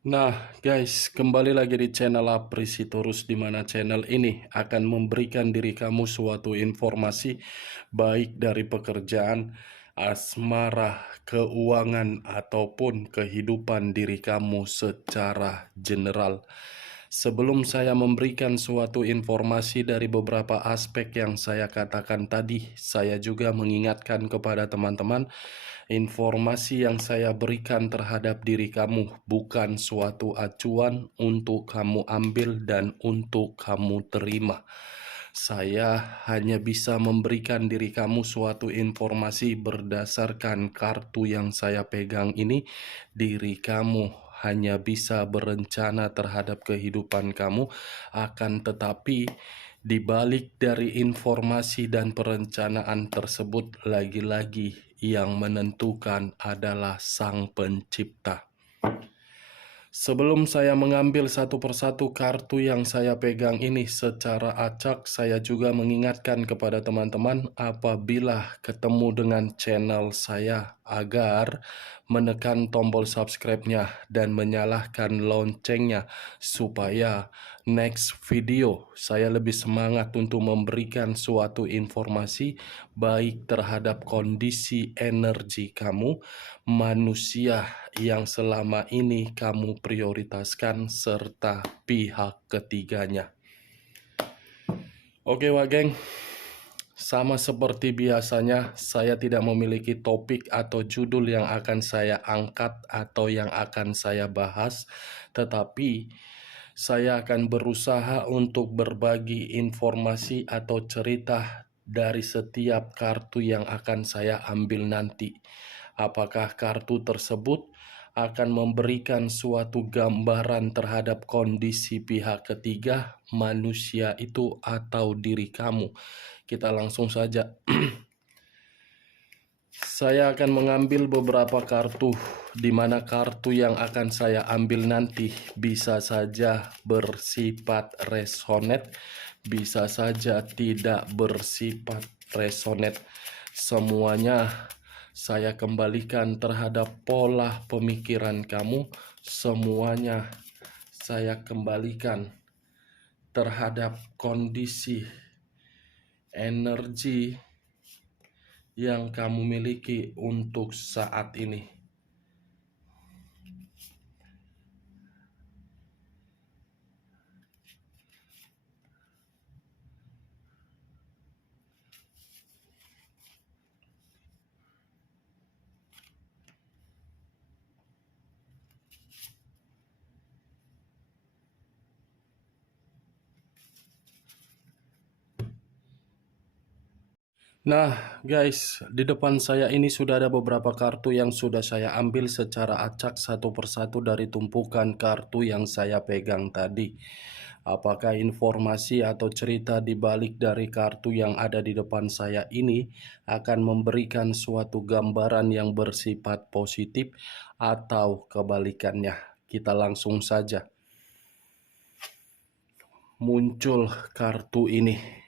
Nah, guys, kembali lagi di channel Aprisitorus, di mana channel ini akan memberikan diri kamu suatu informasi baik dari pekerjaan, asmara, keuangan, ataupun kehidupan diri kamu secara general. Sebelum saya memberikan suatu informasi dari beberapa aspek yang saya katakan tadi, saya juga mengingatkan kepada teman-teman, informasi yang saya berikan terhadap diri kamu bukan suatu acuan untuk kamu ambil dan untuk kamu terima. Saya hanya bisa memberikan diri kamu suatu informasi berdasarkan kartu yang saya pegang ini. Diri kamu hanya bisa berencana terhadap kehidupan kamu, akan tetapi di balik dari informasi dan perencanaan tersebut, lagi-lagi yang menentukan adalah Sang Pencipta. Sebelum saya mengambil satu persatu kartu yang saya pegang ini secara acak, saya juga mengingatkan kepada teman-teman apabila ketemu dengan channel saya agar menekan tombol subscribe-nya dan menyalakan loncengnya supaya next video saya lebih semangat untuk memberikan suatu informasi baik terhadap kondisi energi kamu, manusia yang selama ini kamu prioritaskan, serta pihak ketiganya. Oke Wageng, sama seperti biasanya, saya tidak memiliki topik atau judul yang akan saya angkat atau yang akan saya bahas, tetapi saya akan berusaha untuk berbagi informasi atau cerita dari setiap kartu yang akan saya ambil nanti. Apakah kartu tersebut akan memberikan suatu gambaran terhadap kondisi pihak ketiga, manusia itu, atau diri kamu? Kita langsung saja. Saya akan mengambil beberapa kartu, di mana kartu yang akan saya ambil nanti bisa saja bersifat resonate, bisa saja tidak bersifat resonate. Semuanya saya kembalikan terhadap pola pemikiran kamu, semuanya saya kembalikan terhadap kondisi energi yang kamu miliki untuk saat ini. Nah, guys, di depan saya ini sudah ada beberapa kartu yang sudah saya ambil secara acak satu persatu dari tumpukan kartu yang saya pegang tadi. Apakah informasi atau cerita di balik dari kartu yang ada di depan saya ini akan memberikan suatu gambaran yang bersifat positif atau kebalikannya? Kita langsung saja. Muncul kartu ini.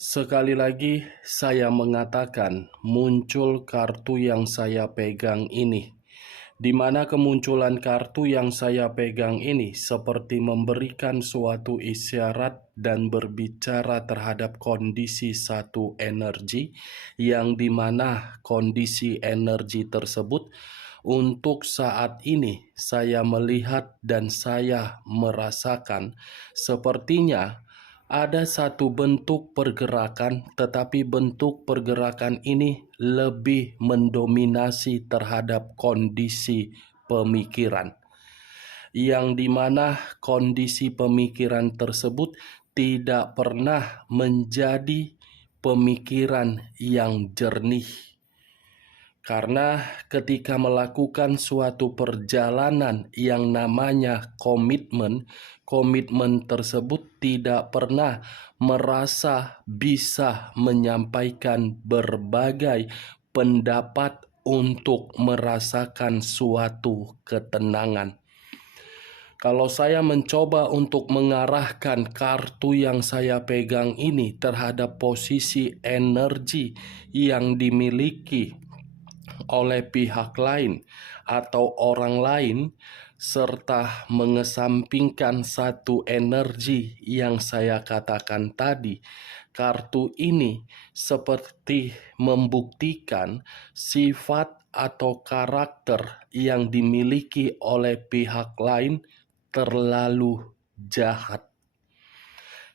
Sekali lagi saya mengatakan muncul kartu yang saya pegang ini, di mana kemunculan kartu yang saya pegang ini seperti memberikan suatu isyarat dan berbicara terhadap kondisi satu energi, yang dimana kondisi energi tersebut untuk saat ini saya melihat dan saya merasakan sepertinya ada satu bentuk pergerakan, tetapi bentuk pergerakan ini lebih mendominasi terhadap kondisi pemikiran, yang dimana kondisi pemikiran tersebut tidak pernah menjadi pemikiran yang jernih. Karena ketika melakukan suatu perjalanan yang namanya komitmen, komitmen tersebut tidak pernah merasa bisa menyampaikan berbagai pendapat untuk merasakan suatu ketenangan. Kalau saya mencoba untuk mengarahkan kartu yang saya pegang ini terhadap posisi energi yang dimiliki oleh pihak lain atau orang lain, serta mengesampingkan satu energi yang saya katakan tadi. Kartu ini seperti membuktikan sifat atau karakter yang dimiliki oleh pihak lain terlalu jahat.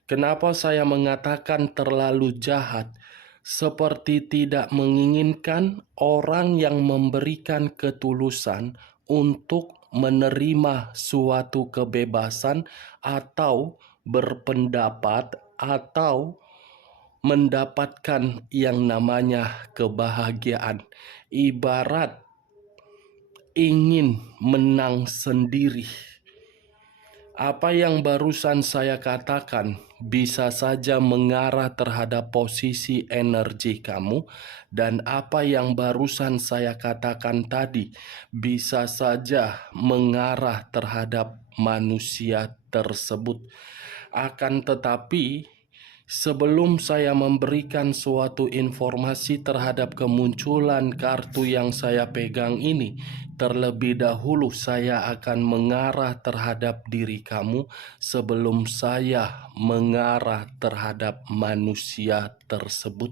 Kenapa saya mengatakan terlalu jahat? Seperti tidak menginginkan orang yang memberikan ketulusan untuk menerima suatu kebebasan atau berpendapat atau mendapatkan yang namanya kebahagiaan. Ibarat ingin menang sendiri. Apa yang barusan saya katakan bisa saja mengarah terhadap posisi energi kamu, dan apa yang barusan saya katakan tadi bisa saja mengarah terhadap manusia tersebut. Akan tetapi, sebelum saya memberikan suatu informasi terhadap kemunculan kartu yang saya pegang ini, terlebih dahulu saya akan mengarah terhadap diri kamu sebelum saya mengarah terhadap manusia tersebut.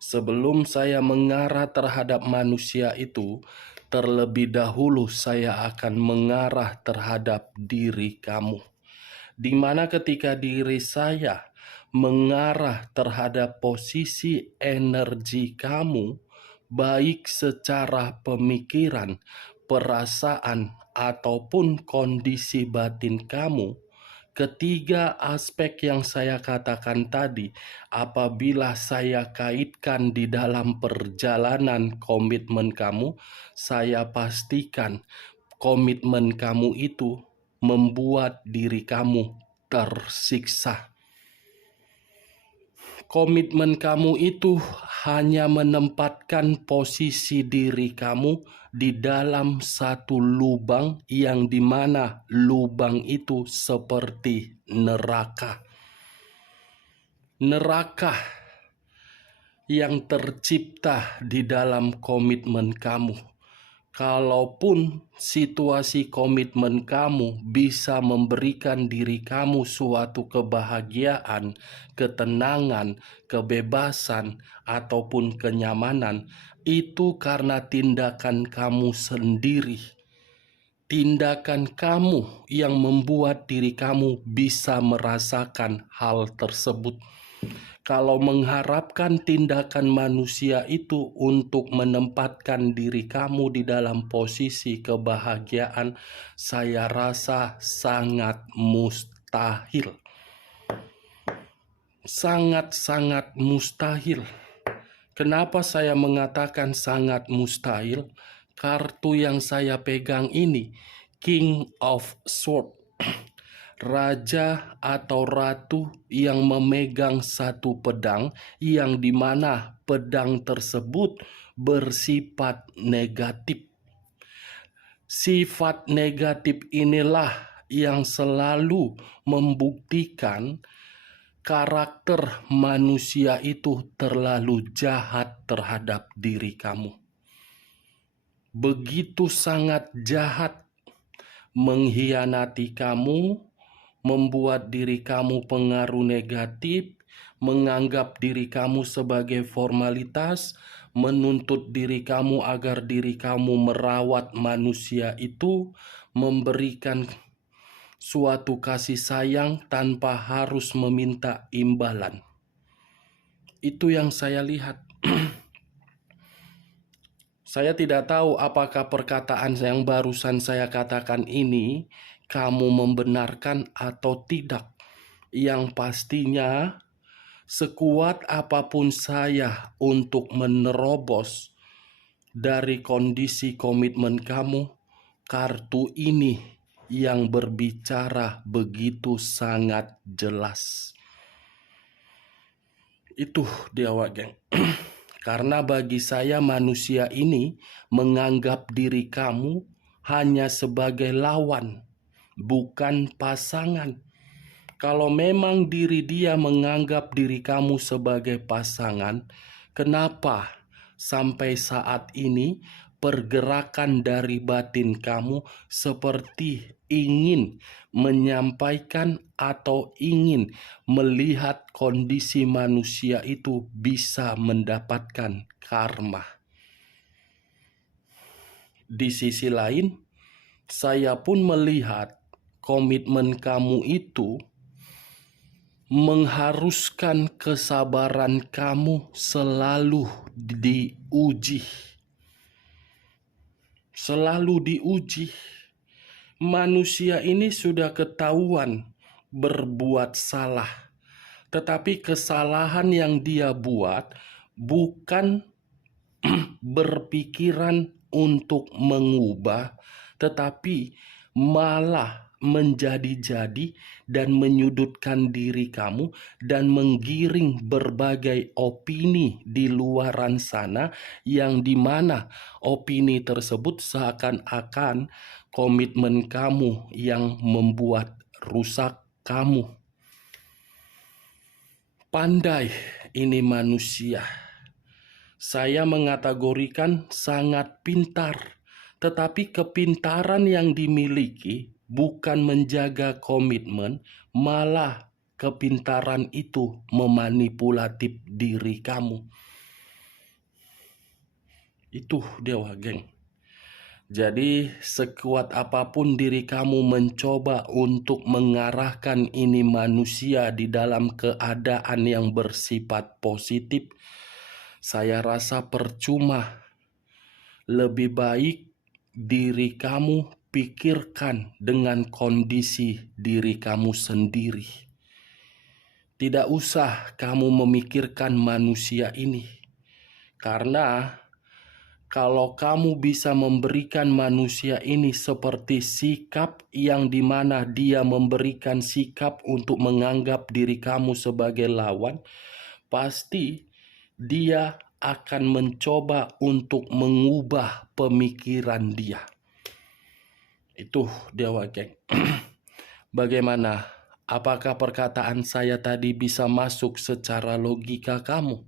Sebelum saya mengarah terhadap manusia itu, terlebih dahulu saya akan mengarah terhadap diri kamu. Di mana ketika diri saya mengarah terhadap posisi energi kamu, baik secara pemikiran, perasaan, ataupun kondisi batin kamu, ketiga aspek yang saya katakan tadi, apabila saya kaitkan di dalam perjalanan komitmen kamu, saya pastikan komitmen kamu itu membuat diri kamu tersiksa. Komitmen kamu itu hanya menempatkan posisi diri kamu di dalam satu lubang yang dimana lubang itu seperti neraka. Neraka yang tercipta di dalam komitmen kamu. Kalaupun situasi komitmen kamu bisa memberikan diri kamu suatu kebahagiaan, ketenangan, kebebasan, ataupun kenyamanan, itu karena tindakan kamu sendiri. Tindakan kamu yang membuat diri kamu bisa merasakan hal tersebut. Kalau mengharapkan tindakan manusia itu untuk menempatkan diri kamu di dalam posisi kebahagiaan, saya rasa sangat mustahil. Sangat-sangat mustahil. Kenapa saya mengatakan sangat mustahil? Kartu yang saya pegang ini, King of Swords. Raja atau ratu yang memegang satu pedang yang dimana pedang tersebut bersifat negatif. Sifat negatif inilah yang selalu membuktikan karakter manusia itu terlalu jahat terhadap diri kamu. Begitu sangat jahat, mengkhianati kamu, membuat diri kamu pengaruh negatif, menganggap diri kamu sebagai formalitas, menuntut diri kamu agar diri kamu merawat manusia itu, memberikan suatu kasih sayang tanpa harus meminta imbalan. Itu yang saya lihat. Saya tidak tahu apakah perkataan yang barusan saya katakan ini kamu membenarkan atau tidak. Yang pastinya, sekuat apapun saya untuk menerobos dari kondisi komitmen kamu, kartu ini yang berbicara begitu sangat jelas. Itu dia, geng. Karena bagi saya manusia ini menganggap diri kamu hanya sebagai lawan, bukan pasangan. Kalau memang diri dia menganggap diri kamu sebagai pasangan, kenapa sampai saat ini pergerakan dari batin kamu seperti ingin menyampaikan atau ingin melihat kondisi manusia itu bisa mendapatkan karma. Di sisi lain, saya pun melihat komitmen kamu itu mengharuskan kesabaran kamu selalu diuji. Selalu diuji. Manusia ini sudah ketahuan berbuat salah. Tetapi kesalahan yang dia buat bukan berpikiran untuk mengubah, tetapi malah menjadi-jadi dan menyudutkan diri kamu dan menggiring berbagai opini di luaran sana, yang dimana opini tersebut seakan-akan komitmen kamu yang membuat rusak kamu. Pandai ini manusia. Saya mengategorikan sangat pintar, tetapi kepintaran yang dimiliki bukan menjaga komitmen, malah kepintaran itu memanipulatif diri kamu. Itu dewa, geng. Jadi sekuat apapun diri kamu mencoba untuk mengarahkan ini manusia di dalam keadaan yang bersifat positif, saya rasa percuma. Lebih baik diri kamu pikirkan dengan kondisi diri kamu sendiri. Tidak usah kamu memikirkan manusia ini. Karena kalau kamu bisa memberikan manusia ini seperti sikap yang dimana dia memberikan sikap untuk menganggap diri kamu sebagai lawan, pasti dia akan mencoba untuk mengubah pemikiran dia. Itu dewa, geng. Bagaimana? Apakah perkataan saya tadi bisa masuk secara logika kamu?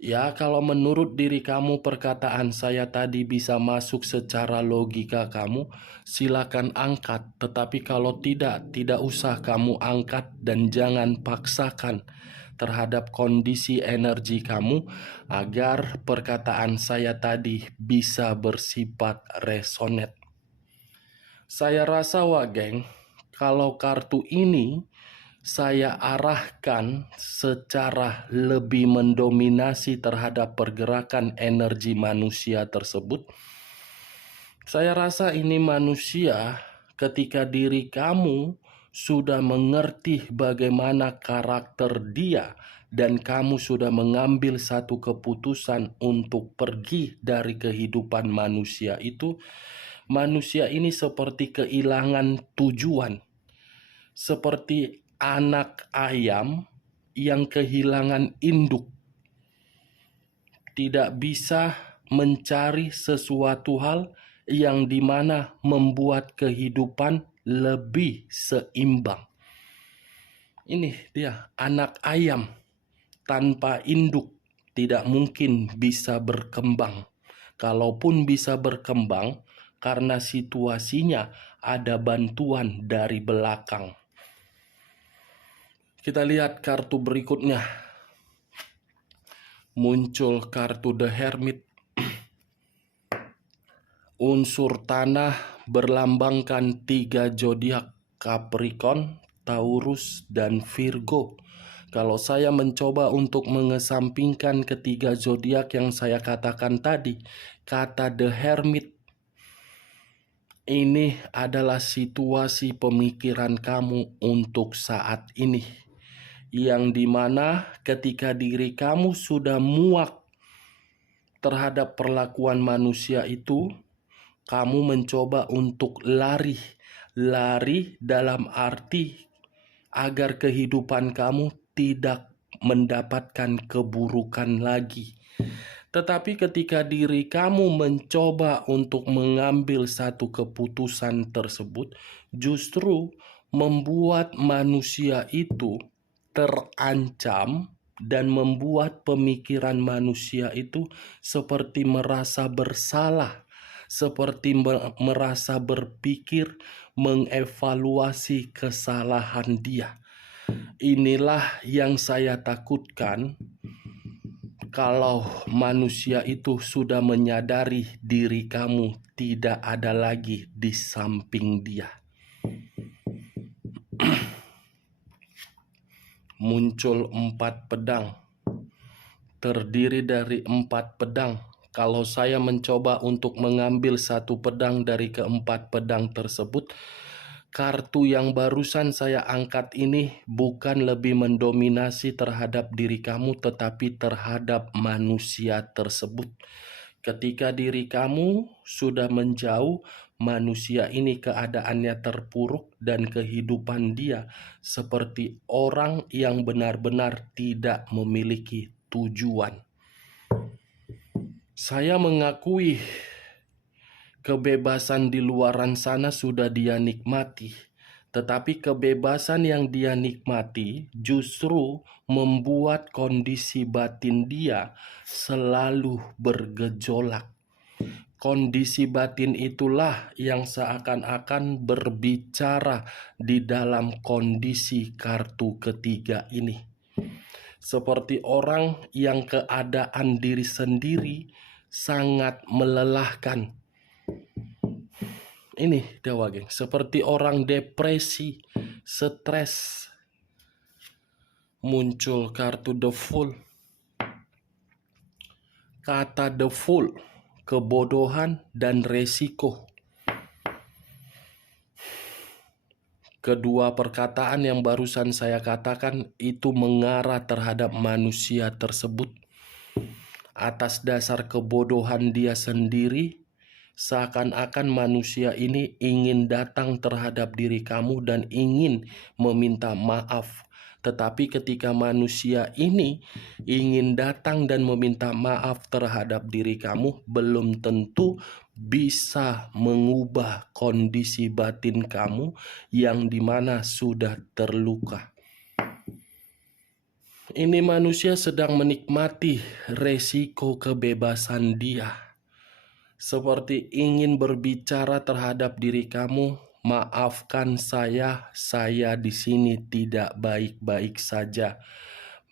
Ya, kalau menurut diri kamu perkataan saya tadi bisa masuk secara logika kamu, silakan angkat. Tetapi kalau tidak usah kamu angkat dan jangan paksakan terhadap kondisi energi kamu agar perkataan saya tadi bisa bersifat resonate. Saya rasa, geng, kalau kartu ini saya arahkan secara lebih mendominasi terhadap pergerakan energi manusia tersebut, saya rasa ini manusia ketika diri kamu sudah mengerti bagaimana karakter dia dan kamu sudah mengambil satu keputusan untuk pergi dari kehidupan manusia itu, manusia ini seperti kehilangan tujuan. Seperti anak ayam yang kehilangan induk. Tidak bisa mencari sesuatu hal yang dimana membuat kehidupan lebih seimbang. Ini dia, anak ayam tanpa induk tidak mungkin bisa berkembang. Kalaupun bisa berkembang, karena situasinya ada bantuan dari belakang. Kita lihat kartu berikutnya. Muncul kartu The Hermit. Unsur tanah berlambangkan 3 zodiak: Capricorn, Taurus, dan Virgo. Kalau saya mencoba untuk mengesampingkan ketiga zodiak yang saya katakan tadi, kata The Hermit ini adalah situasi pemikiran kamu untuk saat ini, yang dimana ketika diri kamu sudah muak terhadap perlakuan manusia itu, kamu mencoba untuk lari dalam arti agar kehidupan kamu tidak mendapatkan keburukan lagi. Tetapi ketika diri kamu mencoba untuk mengambil satu keputusan tersebut, justru membuat manusia itu terancam dan membuat pemikiran manusia itu seperti merasa bersalah, seperti merasa berpikir, mengevaluasi kesalahan dia. Inilah yang saya takutkan kalau manusia itu sudah menyadari diri kamu tidak ada lagi di samping dia. Muncul 4 pedang, terdiri dari 4 pedang. Kalau saya mencoba untuk mengambil satu pedang dari keempat pedang tersebut, kartu yang barusan saya angkat ini bukan lebih mendominasi terhadap diri kamu, tetapi terhadap manusia tersebut. Ketika diri kamu sudah menjauh, manusia ini keadaannya terpuruk dan kehidupan dia seperti orang yang benar-benar tidak memiliki tujuan. Saya mengakui kebebasan di luaran sana sudah dia nikmati, tetapi kebebasan yang dia nikmati justru membuat kondisi batin dia selalu bergejolak. Kondisi batin itulah yang seakan-akan berbicara di dalam kondisi kartu ketiga ini. Seperti orang yang keadaan diri sendiri sangat melelahkan. Ini Dewa geng, seperti orang depresi, stres. Muncul kartu The Fool. Kata The Fool, kebodohan dan resiko. Kedua perkataan yang barusan saya katakan itu mengarah terhadap manusia tersebut. Atas dasar kebodohan dia sendiri, seakan-akan manusia ini ingin datang terhadap diri kamu dan ingin meminta maaf. Tetapi ketika manusia ini ingin datang dan meminta maaf terhadap diri kamu, belum tentu bisa mengubah kondisi batin kamu yang dimana sudah terluka. Ini manusia sedang menikmati resiko kebebasan dia. Seperti ingin berbicara terhadap diri kamu, maafkan saya di sini tidak baik-baik saja.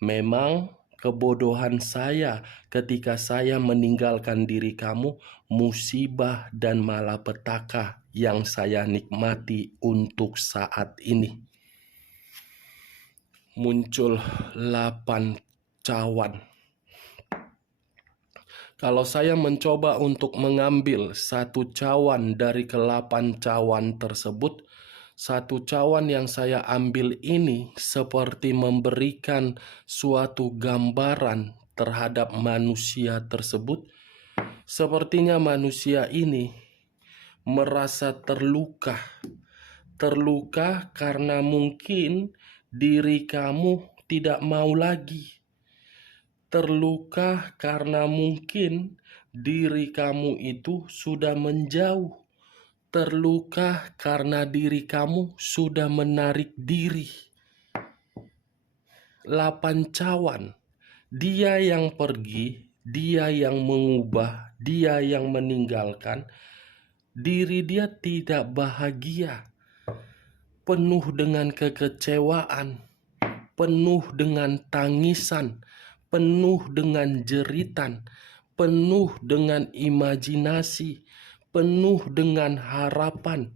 Memang kebodohan saya ketika saya meninggalkan diri kamu, musibah dan malapetaka yang saya nikmati untuk saat ini. Muncul 8 cawan. Kalau saya mencoba untuk mengambil satu cawan dari ke-8 cawan tersebut, satu cawan yang saya ambil ini seperti memberikan suatu gambaran terhadap manusia tersebut. Sepertinya manusia ini merasa terluka. Terluka karena mungkin diri kamu tidak mau lagi. Terluka karena mungkin diri kamu itu sudah menjauh. Terluka karena diri kamu sudah menarik diri. 8 cawan. Dia yang pergi, dia yang mengubah, dia yang meninggalkan. Diri dia tidak bahagia. Penuh dengan kekecewaan, penuh dengan tangisan, penuh dengan jeritan, penuh dengan imajinasi, penuh dengan harapan,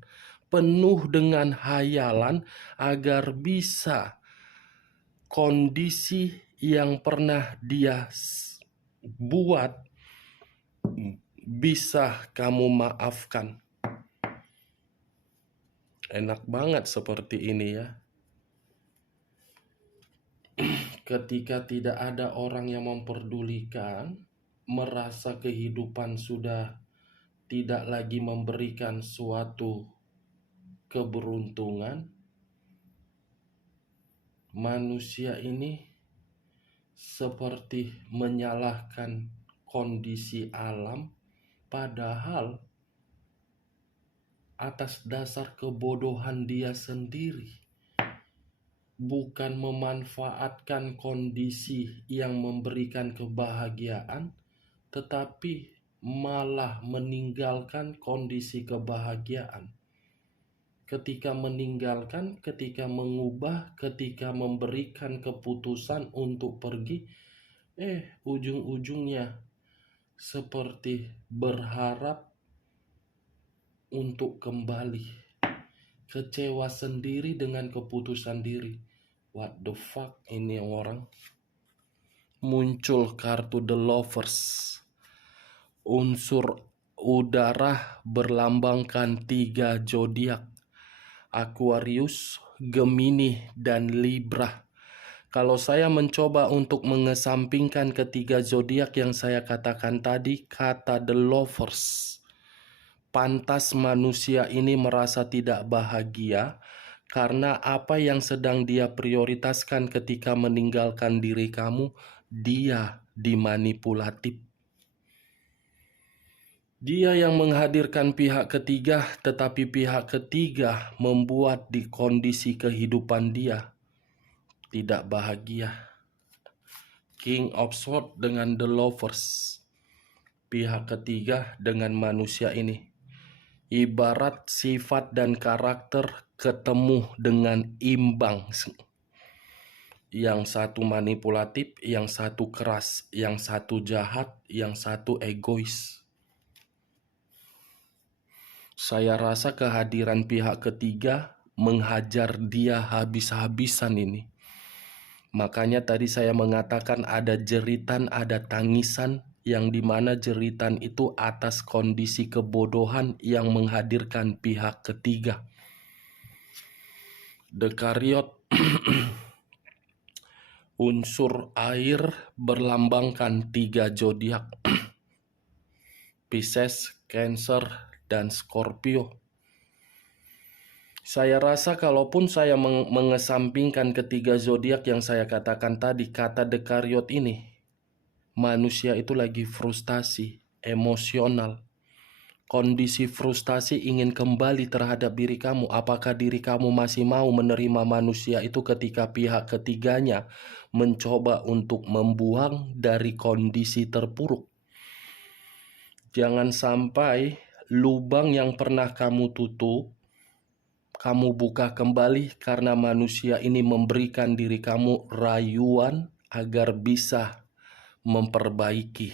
penuh dengan hayalan agar bisa kondisi yang pernah dia buat bisa kamu maafkan. Enak banget seperti ini ya. Ketika tidak ada orang yang memperdulikan, merasa kehidupan sudah tidak lagi memberikan suatu keberuntungan, manusia ini seperti menyalahkan kondisi alam, padahal atas dasar kebodohan dia sendiri. bukan memanfaatkan kondisi yang memberikan kebahagiaan, tetapi malah meninggalkan kondisi kebahagiaan. Ketika meninggalkan, ketika mengubah, ketika memberikan keputusan untuk pergi, ujung-ujungnya seperti berharap untuk kembali. Kecewa sendiri dengan keputusan diri. What the fuck ini orang? Muncul kartu The Lovers. Unsur udara berlambangkan 3 zodiak. Aquarius, Gemini, dan Libra. Kalau saya mencoba untuk mengesampingkan ketiga zodiak yang saya katakan tadi, kata The Lovers, pantas manusia ini merasa tidak bahagia karena apa yang sedang dia prioritaskan ketika meninggalkan diri kamu, dia dimanipulatif. Dia yang menghadirkan pihak ketiga, tetapi pihak ketiga membuat di kondisi kehidupan dia tidak bahagia. King of Swords dengan The Lovers. Pihak ketiga dengan manusia ini. Ibarat sifat dan karakter ketemu dengan imbang. Yang satu manipulatif, yang satu keras, yang satu jahat, yang satu egois. Saya rasa kehadiran pihak ketiga menghajar dia habis-habisan ini. Makanya tadi saya mengatakan ada jeritan, ada tangisan, yang dimana jeritan itu atas kondisi kebodohan yang menghadirkan pihak ketiga. The Chariot, unsur air berlambangkan 3 zodiak. Pisces, Cancer, dan Scorpio. Saya rasa kalaupun saya mengesampingkan ketiga zodiak yang saya katakan tadi, kata The Chariot ini, manusia itu lagi frustasi, emosional. Kondisi frustasi ingin kembali terhadap diri kamu. Apakah diri kamu masih mau menerima manusia itu ketika pihak ketiganya mencoba untuk membuang dari kondisi terpuruk? Jangan sampai lubang yang pernah kamu tutup, kamu buka kembali karena manusia ini memberikan diri kamu rayuan agar bisa memperbaiki.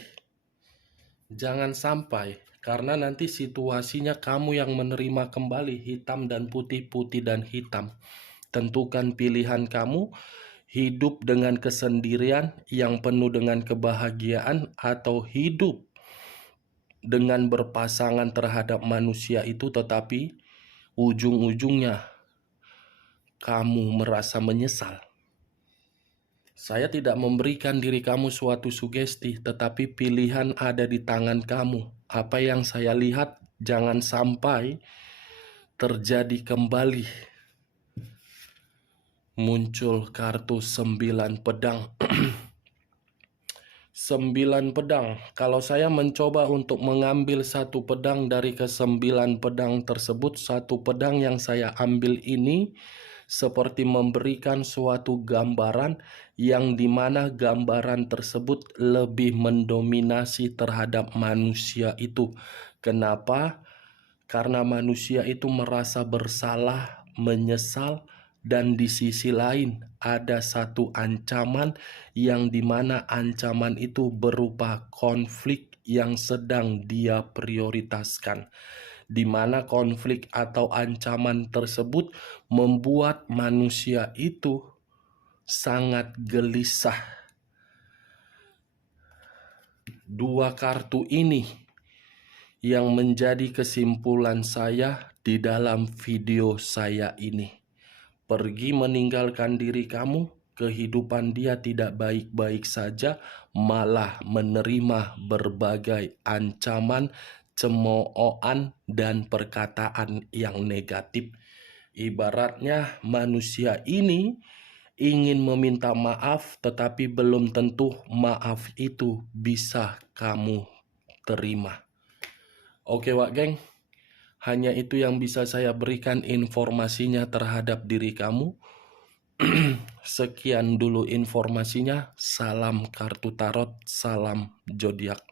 Jangan sampai, karena nanti situasinya kamu yang menerima kembali hitam dan putih, putih dan hitam. Tentukan pilihan kamu, hidup dengan kesendirian yang penuh dengan kebahagiaan atau hidup dengan berpasangan terhadap manusia itu, tetapi ujung-ujungnya kamu merasa menyesal. Saya tidak memberikan diri kamu suatu sugesti, tetapi pilihan ada di tangan kamu. Apa yang saya lihat jangan sampai terjadi kembali. Muncul kartu 9 pedang. 9 pedang. Kalau saya mencoba untuk mengambil satu pedang dari ke-9 pedang tersebut, satu pedang yang saya ambil ini seperti memberikan suatu gambaran yang dimana gambaran tersebut lebih mendominasi terhadap manusia itu. Kenapa? Karena manusia itu merasa bersalah, menyesal, dan di sisi lain ada satu ancaman yang dimana ancaman itu berupa konflik yang sedang dia prioritaskan, di mana konflik atau ancaman tersebut membuat manusia itu sangat gelisah. Dua kartu ini yang menjadi kesimpulan saya di dalam video saya ini. Pergi meninggalkan diri kamu, kehidupan dia tidak baik-baik saja, malah menerima berbagai ancaman, cemoohan, dan perkataan yang negatif. Ibaratnya manusia ini ingin meminta maaf, tetapi belum tentu maaf itu bisa kamu terima. Oke Wak Geng, hanya itu yang bisa saya berikan informasinya terhadap diri kamu. Sekian dulu informasinya. Salam kartu tarot, salam zodiak.